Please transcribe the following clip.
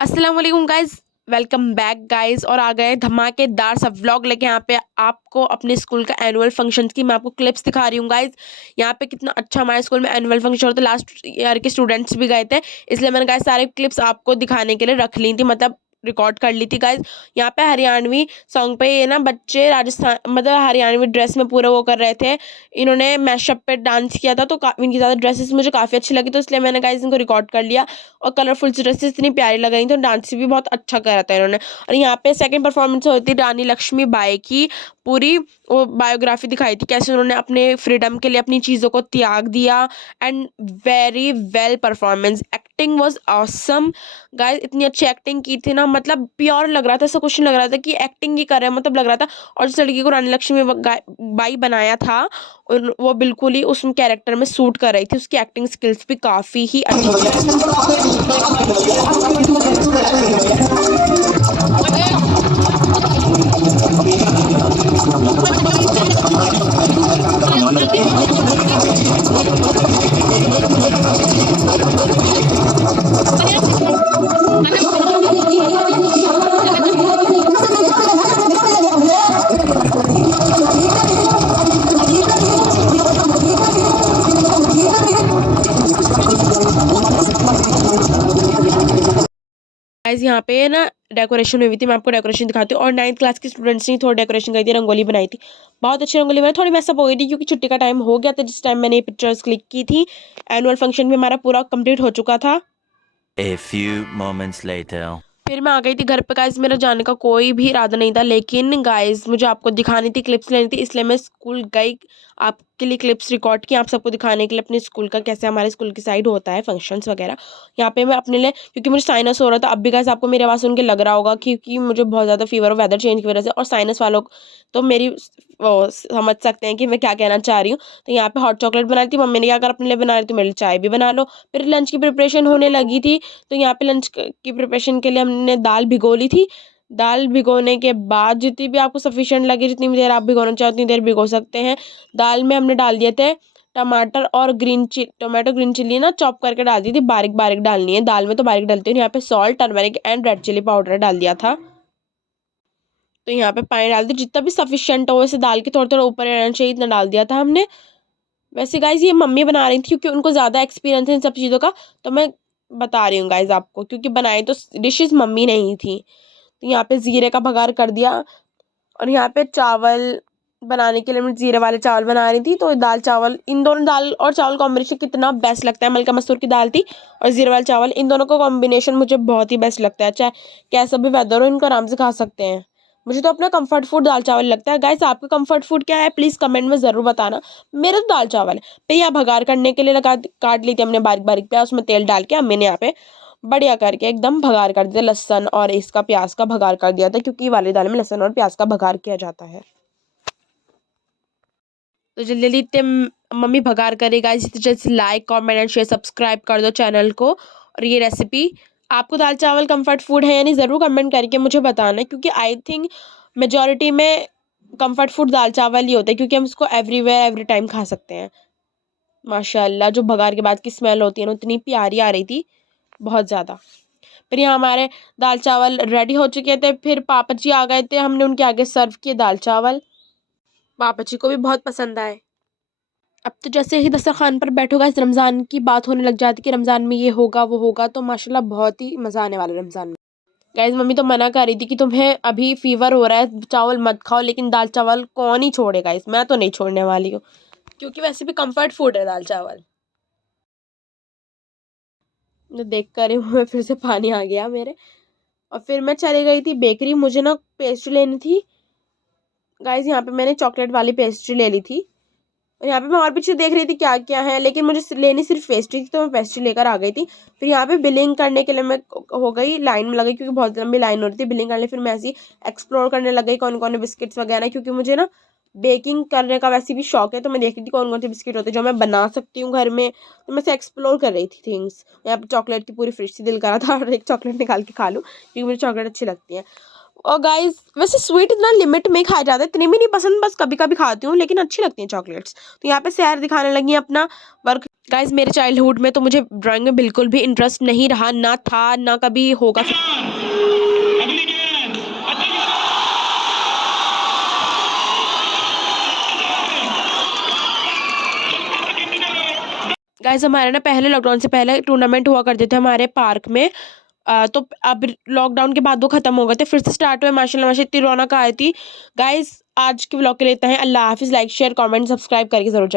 अस्सलाम वालेकुम guys, welcome back guys. और आ गए धमाकेदार सा व्लॉग लेके यहाँ पे आपको अपने स्कूल का एनुअल फंक्शन की मैं आपको क्लिप्स दिखा रही हूँ गाइज। यहाँ पे कितना अच्छा हमारे स्कूल में एनुअल फंक्शन होता है, लास्ट ईयर के स्टूडेंट्स भी गए थे, इसलिए मैंने गाइज सारे क्लिप्स आपको दिखाने के लिए रख ली थी, मतलब रिकॉर्ड कर ली थी गाइज। यहाँ पे हरियाणवी सॉन्ग पे ये ना बच्चे राजस्थान मतलब हरियाणवी ड्रेस में पूरा वो कर रहे थे। इन्होंने मैशअप पे डांस किया था, तो इनकी ज़्यादा ड्रेसेस मुझे काफ़ी अच्छी लगी, तो इसलिए मैंने गाइज इनको रिकॉर्ड कर लिया। और कलरफुल ड्रेसेस इतनी प्यारी लग रही थी, तो डांस भी बहुत अच्छा करा था इन्होंने। और यहाँ पे सेकंड परफॉर्मेंस होती थी रानी लक्ष्मीबाई की, पूरी वो बायोग्राफी दिखाई थी कैसे उन्होंने अपने फ्रीडम के लिए अपनी चीज़ों को त्याग दिया। And very well performance, acting was awesome guys. इतनी अच्छी एक्टिंग की थी ना, मतलब प्योर लग रहा था, ऐसा कुछ नहीं लग रहा था कि एक्टिंग ही कर रहे हैं, मतलब लग रहा था। और जिस लड़की को रानी लक्ष्मी बाई बनाया था वो बिल्कुल ही उस कैरेक्टर में सूट कर रही थी, उसकी एक्टिंग स्किल्स भी काफ़ी ही अच्छी गाइस। यहाँ पे ना डेकोरेशन हुई थी, मैं आपको डेकोरेशन दिखाती हूँ। और 9th क्लास की स्टूडेंट्स ने थोड़ी डेकोरेशन करी थी, रंगोली बनाई थी, बहुत अच्छी रंगोली बनाई। थोड़ी मैसअप हो गई थी क्योंकि छुट्टी का टाइम हो गया था जिस टाइम मैंने ये पिक्चर्स क्लिक की थी। एनुअल फंक्शन भी हमारा पूरा कंप्लीट हो चुका था। A few moments later. फिर मैं आ गई थी घर पे गाइस। मेरा जाने का कोई भी इरादा नहीं था, लेकिन गाइस मुझे आपको दिखानी थी, क्लिप्स लेनी थी, इसलिए मैं स्कूल गई। आपके लिए क्लिप्स रिकॉर्ड की, आप सबको दिखाने के लिए अपने स्कूल का कैसे हमारे स्कूल की साइड होता है फंक्शंस वगैरह। यहाँ पे मैं अपने लिए, क्योंकि मुझे साइनस हो रहा था, अब भी गाइस आपको मेरी आवाज़ सुन के लग रहा होगा क्योंकि मुझे बहुत ज़्यादा फीवर और वेदर चेंज की वजह से, और साइनस वालों तो मेरी वो समझ सकते हैं कि मैं क्या कहना चाह रही हूँ। तो यहाँ पे हॉट चॉकलेट बना रही थी मम्मी ने, क्या अगर अपने लिए बना रही तो मेरे लिए चाय भी बना लो। फिर लंच की प्रिपरेशन होने लगी थी, तो यहाँ पे लंच की प्रिपरेशन के लिए हमने दाल भिगो ली थी। दाल भिगोने के बाद जितनी भी आपको सफिशिएंट लगे, जितनी भी देर आप भिगोना चाहो उतनी देर भिगो सकते हैं। दाल में हमने डाल दिए थे टमाटर और टोमेटो ग्रीन चिल्ली ना चॉप करके डाल दी थी, बारीक बारीक डालनी है दाल में, तो बारीक डालती हूँ। यहाँ पे salt, turmeric and red chilli powder डाल दिया था। तो यहाँ पे पानी डाल दिया जितना भी सफिशिएंट हो, वैसे दाल के थोड़ा थोड़ा ऊपर रहना चाहिए, इतना डाल दिया था हमने। वैसे गाइज ये मम्मी बना रही थी क्योंकि उनको ज़्यादा एक्सपीरियंस है इन सब चीज़ों का, तो मैं बता रही हूँ गाइज आपको, क्योंकि बनाई तो डिशेस मम्मी नहीं थी। तो यहाँ पे ज़ीरे का भगार कर दिया। और यहाँ पे चावल बनाने के लिए मैं ज़ीरे वाले चावल बना रही थी, तो दाल चावल, इन दोनों दाल और चावल कॉम्बिनेशन कितना बेस्ट लगता है। मलका मसूर की दाल थी और ज़ीरे वाले चावल, इन दोनों का कॉम्बिनेशन मुझे बहुत ही बेस्ट लगता है। चाहे कैसा भी वेदर हो, इनको आराम से खा सकते हैं। मुझे तो अपना कंफर्ट फूड दाल चावल लगता है। गाइस आपका कंफर्ट फूड क्या है, प्लीज़ कमेंट में ज़रूर बताना। मेरा तो दाल चावल है। फिर यहाँ भगार करने के लिए लगा काट ली थी हमने बारीक बारीक प्याज, उसमें तेल डाल के अम्मी ने यहाँ पे बढ़िया करके एकदम भगार कर दिया, लहसुन और इसका प्याज का भगार कर दिया था, क्योंकि ये वाली दाल में लहसुन और प्याज का भगार किया जाता है। तो जल्दी जल्दी इतने मम्मी भगार करेगा, इसी तरह से like comment and share subscribe कर दो चैनल को। और ये रेसिपी, आपको दाल चावल कंफर्ट फूड है या नहीं ज़रूर कमेंट करके मुझे बताना, क्योंकि आई थिंक मेजोरिटी में कंफर्ट फूड दाल चावल ही होता है, क्योंकि हम इसको एवरीवेयर एवरी टाइम खा सकते हैं। माशाल्लाह जो भगार के बाद की स्मेल होती है ना, इतनी प्यारी आ रही थी, बहुत ज़्यादा। फिर यहाँ हमारे दाल चावल रेडी हो चुके थे, फिर पापा जी आ गए थे, हमने उनके आगे सर्व किए दाल चावल। पापा जी को भी बहुत पसंद आए। अब तो जैसे ही दस्तरखान पर बैठोगा, इस रमज़ान की बात होने लग जाती कि रमज़ान में ये होगा वो होगा, तो माशाल्लाह बहुत ही मज़ा आने वाला है रमज़ान में। गाइस मम्मी तो मना कर रही थी कि तुम्हें अभी फीवर हो रहा है, चावल मत खाओ, लेकिन दाल चावल कौन ही छोड़ेगा, इस मैं तो नहीं छोड़ने वाली हूँ, क्योंकि वैसे भी कंफर्ट फूड है दाल चावल। देख कर ही मुँह में फिर से पानी आ गया मेरे। और फिर मैं चली गई थी बेकरी, मुझे ना पेस्ट्री लेनी थी। गाइस यहाँ पे मैंने चॉकलेट वाली पेस्ट्री ले ली थी। और यहाँ पे मैं और भी चीज़ देख रही थी क्या क्या है, लेकिन मुझे लेनी सिर्फ पेस्ट्री थी, तो मैं पेस्ट्री लेकर आ गई थी। फिर यहाँ पे बिलिंग करने के लिए मैं हो गई लाइन में लगी, क्योंकि बहुत लंबी लाइन हो रही थी बिलिंग करने। फिर मैं ऐसी एक्सप्लोर करने लग गई कौन कौन बिस्किट्स वगैरह, क्योंकि मुझे ना बेकिंग करने का वैसे भी शौक है, तो मैं देख रही थी कौन कौन से बिस्किट होते हैं जो मैं बना सकती हूँ घर में। तो मैं से एक्सप्लोर कर रही थी थिंग्स। यहाँ पे चॉकलेट की पूरी फ्रिज से दिल करा था और एक चॉकलेट निकाल के खा लूँ, क्योंकि मुझे चॉकलेट अच्छी लगती है। और गाइस वैसे स्वीट इतना लिमिट में ही खाया जाता है, इतनी भी नहीं पसंद, बस कभी कभी खाती हूँ, लेकिन अच्छी लगती हैं चॉकलेट्स। तो यहाँ पे सैर दिखाने लगी अपना वर्क। गाइस मेरे चाइल्डहुड में तो मुझे ड्राइंग में बिल्कुल भी इंटरेस्ट नहीं रहा, ना था, ना कभी होगा। गाइस हमारे ना पहले लॉकडाउन से पहले टूर्नामेंट हुआ करते थे हमारे पार्क में। तो अब लॉकडाउन के बाद वो खत्म हो गए थे, फिर से स्टार्ट हुए। माशाल्लाह माशाल्लाह इतनी रौनक आई थी। गाइस आज के व्लॉग के लिए इतना है। अल्लाह हाफिज़। लाइक शेयर कमेंट सब्सक्राइब करके जरूर जाए।